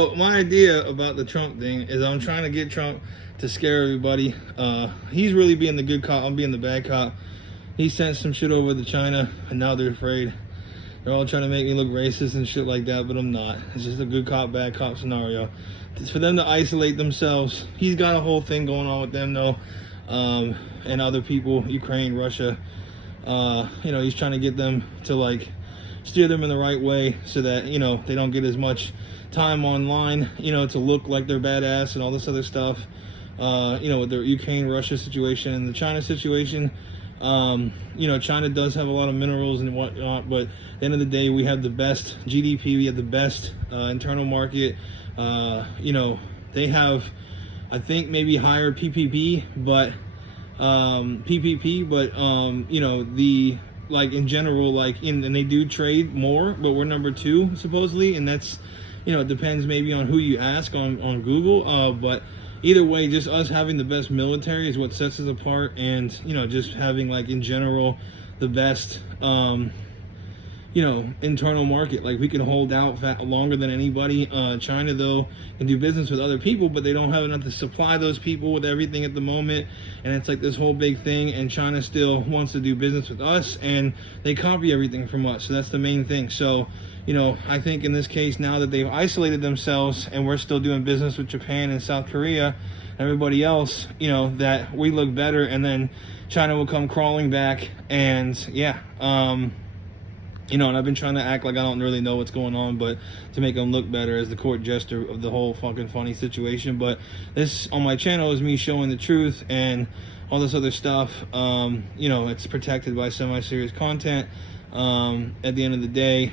So my idea about the Trump thing is I'm trying to get Trump to scare everybody. He's really being the good cop. I'm being the bad cop. He sent some shit over to China, and now they're afraid. They're all trying to make me look racist and shit like that, but I'm not. It's just a good cop, bad cop scenario. It's for them to isolate themselves. He's got a whole thing going on with them, though, and other people, Ukraine, Russia. You know, he's trying to get them to, like, steer them in the right way so that, you know, they don't get as much time online, you know, to look like they're badass and all this other stuff. You know, with the Ukraine-Russia situation and the China situation. You know, China does have a lot of minerals and whatnot, but at the end of the day, we have the best GDP, we have the best internal market. You know, they have, I think, maybe higher PPP, but you know, the, like, in general, like, and they do trade more, but we're number 2 supposedly, and that's, you know, it depends maybe on who you ask on Google, but either way, just us having the best military is what sets us apart, and, you know, just having, like, in general, the best, you know, internal market. Like, we can hold out longer than anybody. China, though, can do business with other people, but they don't have enough to supply those people with everything at the moment, and it's like this whole big thing, and China still wants to do business with us, and they copy everything from us, so that's the main thing. So, you know, I think in this case, now that they've isolated themselves and we're still doing business with Japan and South Korea, everybody else, you know, that we look better, and then China will come crawling back, and yeah, you know, and I've been trying to act like I don't really know what's going on, but to make them look better as the court jester of the whole fucking funny situation. But this on my channel is me showing the truth and all this other stuff. You know, it's protected by semi-serious content. At the end of the day,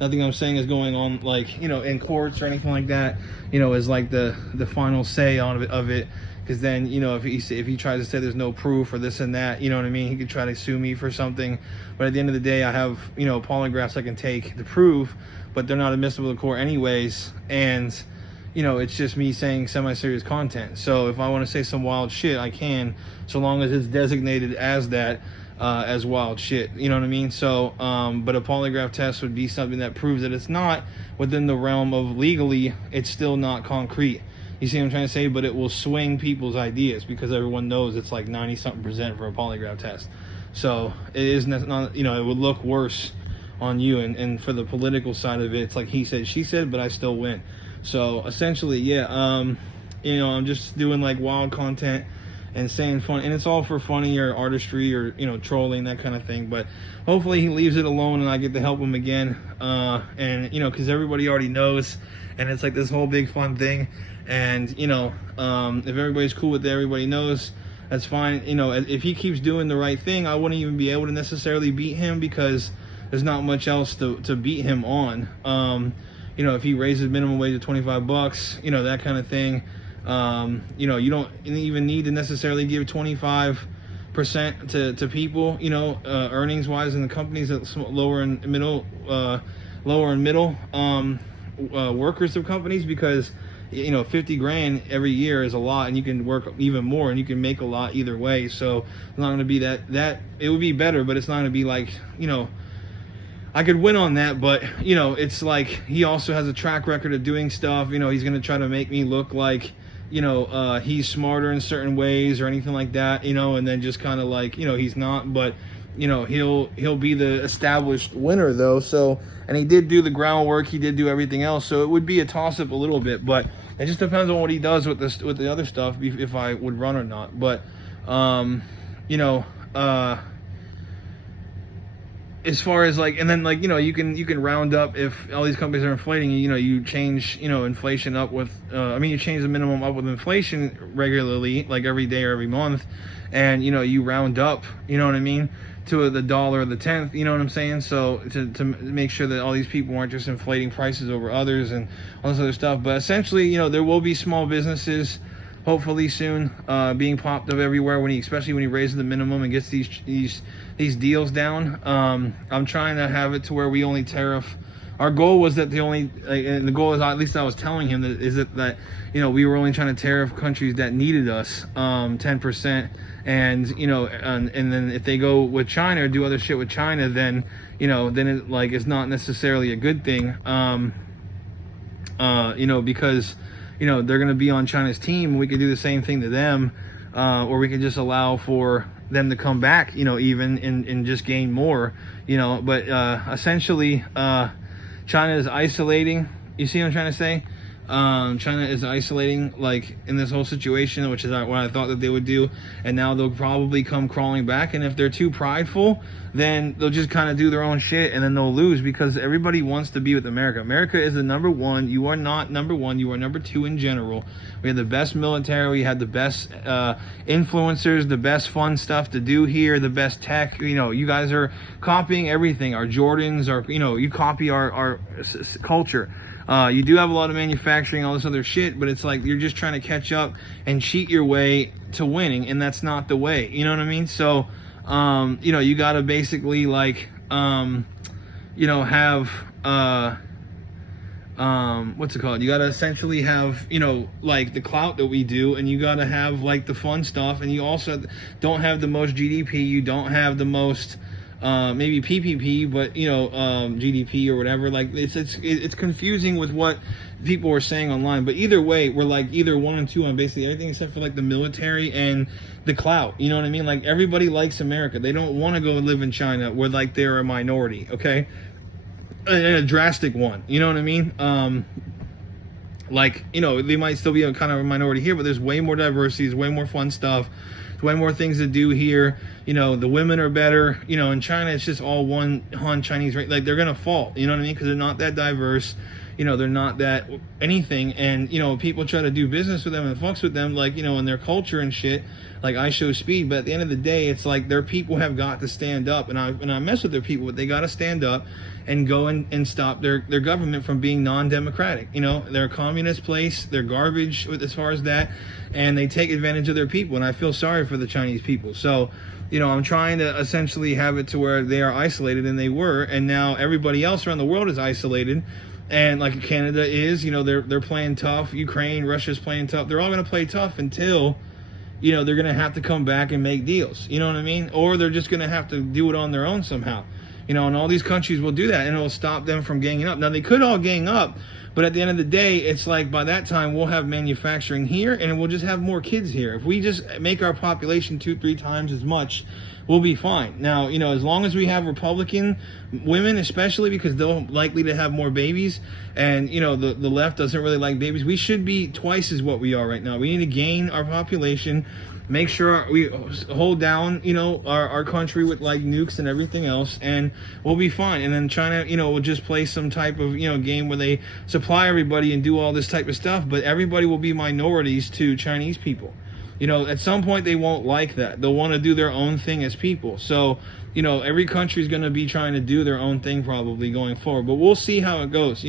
nothing I'm saying is going on, like, you know, in courts or anything like that, you know, is like the final say on of it. Because then, you know, if he tries to say there's no proof or this and that, you know what I mean, he could try to sue me for something. But at the end of the day, I have, you know, polygraphs I can take to prove, but they're not admissible to court anyways. And, you know, it's just me saying semi-serious content. So if I want to say some wild shit, I can, so long as it's designated as that, as wild shit, you know what I mean? So, but a polygraph test would be something that proves that it's not within the realm of legally, it's still not concrete. You see what I'm trying to say? But it will swing people's ideas because everyone knows it's like 90-something% for a polygraph test. So it is not, you know, it would look worse on you. And for the political side of it, it's like he said, she said, but I still win. So essentially, yeah, you know, I'm just doing like wild content and saying fun, and it's all for funny or artistry or, you know, trolling, that kind of thing. But hopefully he leaves it alone and I get to help him again. And, you know, because everybody already knows, and it's like this whole big fun thing. And, you know, if everybody's cool with it, everybody knows, that's fine. You know, if he keeps doing the right thing, I wouldn't even be able to necessarily beat him because there's not much else to beat him on. You know, if he raises minimum wage to 25 bucks, you know, that kind of thing. You know, you don't even need to necessarily give 25% to people, you know, earnings wise in the companies that lower and middle workers of companies, because, you know, 50 grand every year is a lot, and you can work even more and you can make a lot either way. So it's not going to be that it would be better, but it's not going to be like, you know, I could win on that. But, you know, it's like he also has a track record of doing stuff. You know, he's going to try to make me look like, you know, he's smarter in certain ways or anything like that, you know, and then just kind of like, you know, he's not. But, you know, he'll be the established winner though. So, and he did do the groundwork, he did do everything else, so it would be a toss-up a little bit. But it just depends on what he does with this, with the other stuff, if I would run or not. But you know, as far as like, and then like, you know, you can round up if all these companies are inflating, you know, you change, you know, inflation up with I mean, you change the minimum up with inflation regularly, like every day or every month, and, you know, you round up, you know what I mean, to the dollar or the tenth, you know what I'm saying? So to make sure that all these people aren't just inflating prices over others and all this other stuff. But essentially, you know, there will be small businesses hopefully soon being popped up everywhere especially when he raises the minimum and gets these deals down. I'm trying to have it to where we only tariff. Our goal was that and the goal is, at least I was telling him, that you know, we were only trying to tariff countries that needed us 10%. And, you know, and then if they go with China or do other shit with China, then, you know, then it, like, it's not necessarily a good thing. because, they're going to be on China's team. We could do the same thing to them, or we could just allow for them to come back, even and just gain more, but essentially, China is isolating. You see what I'm trying to say? China is isolating, like, in this whole situation, which is what I thought that they would do, and now they'll probably come crawling back, and if they're too prideful, then they'll just kind of do their own shit, and then they'll lose, because everybody wants to be with America. America is the number one. You are not number one. You are number two in general. We have the best military. We have the best influencers, the best fun stuff to do here, the best tech. You guys are copying everything. Our Jordans, you copy our culture. You do have a lot of manufacturing, all this other shit, but it's like you're just trying to catch up and cheat your way to winning, and that's not the way. You know what I mean? So, you got to basically, like, have, what's it called? You got to essentially have, like, the clout that we do, and you got to have, like, the fun stuff, and you also don't have the most GDP, you don't have the most... maybe PPP, but GDP or whatever. Like, it's confusing with what people were saying online. But either way, we're like either 1 and 2 on basically everything except for like the military and the clout. You know what I mean? Like, everybody likes America. They don't want to go live in China where like they're a minority. Okay, a drastic one. You know what I mean? They might still be a kind of a minority here, but there's way more diversity, there's way more fun stuff. There's way more things to do here. The women are better. In China, it's just all one Han Chinese, right? Like, they're going to fall, you know what I mean? Because they're not that diverse. They're not that anything. And, people try to do business with them and fucks with them, like, in their culture and shit. Like, I show speed. But at the end of the day, it's like their people have got to stand up. And I mess with their people, but they got to stand up and go and stop their government from being non-democratic. They're a communist place. They're garbage as far as that. And they take advantage of their people. And I feel sorry for the Chinese people. So, I'm trying to essentially have it to where they are isolated, and they were. And now everybody else around the world is isolated. And like Canada is, they're playing tough. Ukraine, Russia's playing tough. They're all going to play tough until, they're going to have to come back and make deals. You know what I mean? Or they're just going to have to do it on their own somehow. And all these countries will do that, and it'll stop them from ganging up. Now, they could all gang up, but at the end of the day, it's like by that time, we'll have manufacturing here, and we'll just have more kids here. If we just make our population 2-3 times as much, we'll be fine. Now, as long as we have Republican women, especially because they're likely to have more babies, and, the left doesn't really like babies, we should be twice as what we are right now. We need to gain our population, make sure we hold down, our country with like nukes and everything else, and we'll be fine. And then China, will just play some type of, game where they supply everybody and do all this type of stuff, but everybody will be minorities to Chinese people. At some point they won't like that. They'll want to do their own thing as people. So, every country is going to be trying to do their own thing probably going forward. But we'll see how it goes,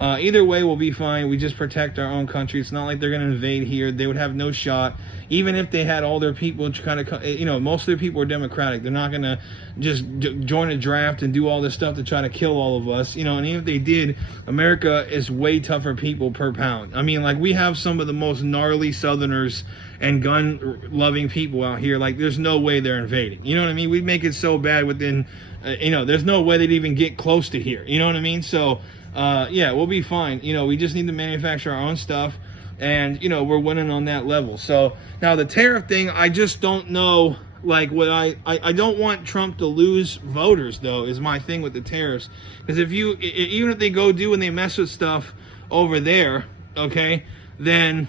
Either way, we'll be fine. We just protect our own country. It's not like they're going to invade here. They would have no shot. Even if they had all their people kind of, most of their people are Democratic. They're not going to just join a draft and do all this stuff to try to kill all of us, and even if they did, America is way tougher people per pound. I mean, like, we have some of the most gnarly Southerners and gun-loving people out here. Like, there's no way they're invading. You know what I mean? We make it so bad within, there's no way they'd even get close to here. You know what I mean? So, yeah, we'll be fine. We just need to manufacture our own stuff, and, we're winning on that level. So, now the tariff thing, I just don't know, like, what I don't want Trump to lose voters, though, is my thing with the tariffs. Because even if they go do and they mess with stuff over there, okay, then,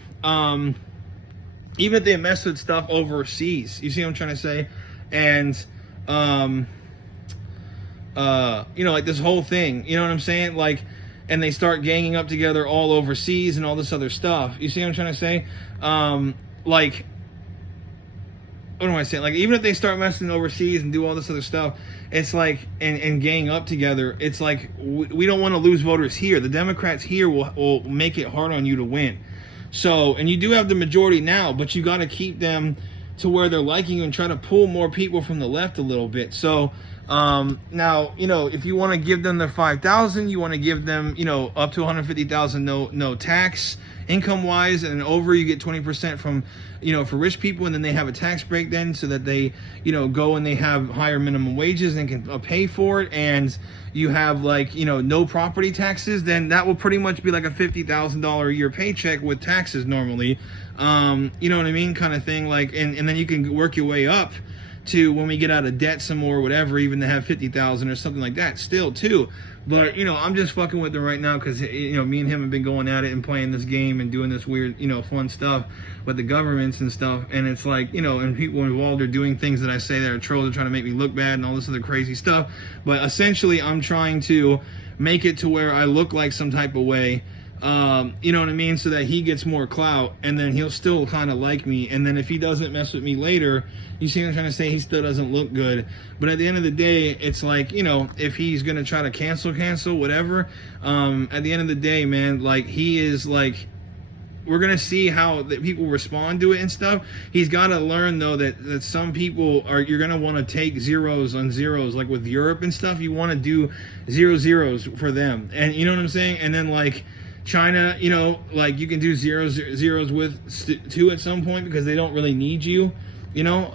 even if they mess with stuff overseas, you see what I'm trying to say? And, like this whole thing, you know what I'm saying? Like, and they start ganging up together all overseas and all this other stuff. You see what I'm trying to say? Like, what am I saying? Like, even if they start messing overseas and do all this other stuff, it's like, and gang up together, it's like, we don't want to lose voters here. The Democrats here will make it hard on you to win. So, and you do have the majority now, but you got to keep them to where they're liking you and try to pull more people from the left a little bit. So, Now, you know, if you want to give them the 5,000, you want to give them, you know, up to 150,000, no tax income wise, and over you get 20% from, you know, for rich people, and then they have a tax break then, so that they, you know, go and they have higher minimum wages and can pay for it, and you have, like, you know, no property taxes, then that will pretty much be like a $50,000 a year paycheck with taxes normally. You know what I mean, kind of thing. Like, and then you can work your way up to when we get out of debt some more, whatever, even to have 50,000 or something like that still too. But, you know, I'm just fucking with them right now because, you know, me and him have been going at it and playing this game and doing this weird, you know, fun stuff with the governments and stuff. And it's like, you know, and people involved are doing things that I say that are trolls, are trying to make me look bad and all this other crazy stuff. But essentially, I'm trying to make it to where I look like some type of way. You know what I mean? So that he gets more clout, and then he'll still kind of like me. And then if he doesn't mess with me later, you see what I'm trying to say? He still doesn't look good. But at the end of the day, it's like, you know, if he's going to try to cancel, whatever, at the end of the day, man, like, he is like, we're going to see how that people respond to it and stuff. He's got to learn, though, that some people are, you're going to want to take zeros on zeros, like with Europe and stuff. You want to do 0 zeros for them. And you know what I'm saying? And then, like, China, you know, like, you can do zeros with too at some point because they don't really need you, you know,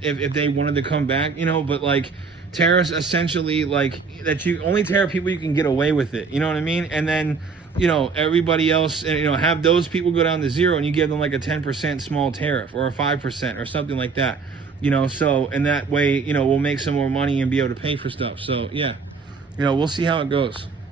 if they wanted to come back, you know. But, like, tariffs essentially, like, that you only tariff people you can get away with it, you know what I mean? And then, you know, everybody else, you know, have those people go down to 0 and you give them like a 10% small tariff or a 5% or something like that, you know. So in that way, you know, we'll make some more money and be able to pay for stuff. So yeah, you know, we'll see how it goes.